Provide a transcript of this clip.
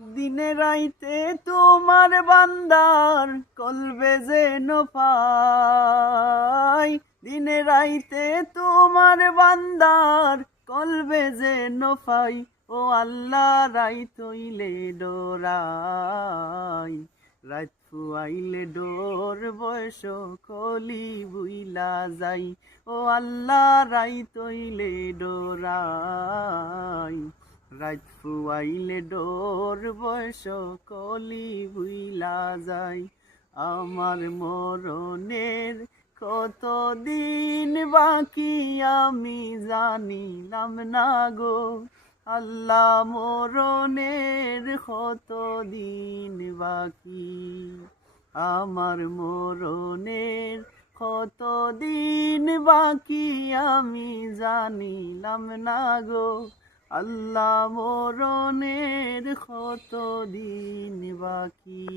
দিনে রাইতে তোমার বান্দার কলবে যেন পাই, দিনে রাইতে তোমার বান্দার কলবে যেন পাই। ও আল্লাহ রাইত হইলে ডোরাই, রাত ফুয়াইলে ডোর বয়স কলি বুইলা যাই। ও আল্লাহ রাইত হইলে ডোরাই, রাত ফুয়াইলে ডোর বয়স কলি বুইলা যাই। আমার মরণের কত দিন বাকি আমি জানিলাম না গো আল্লাহ, মরণের কত দিন বাকি, আমার মরণের কত দিন বাকি আমি জানিলাম না গো আল্লাহ, মরণের কত দিন বাকি।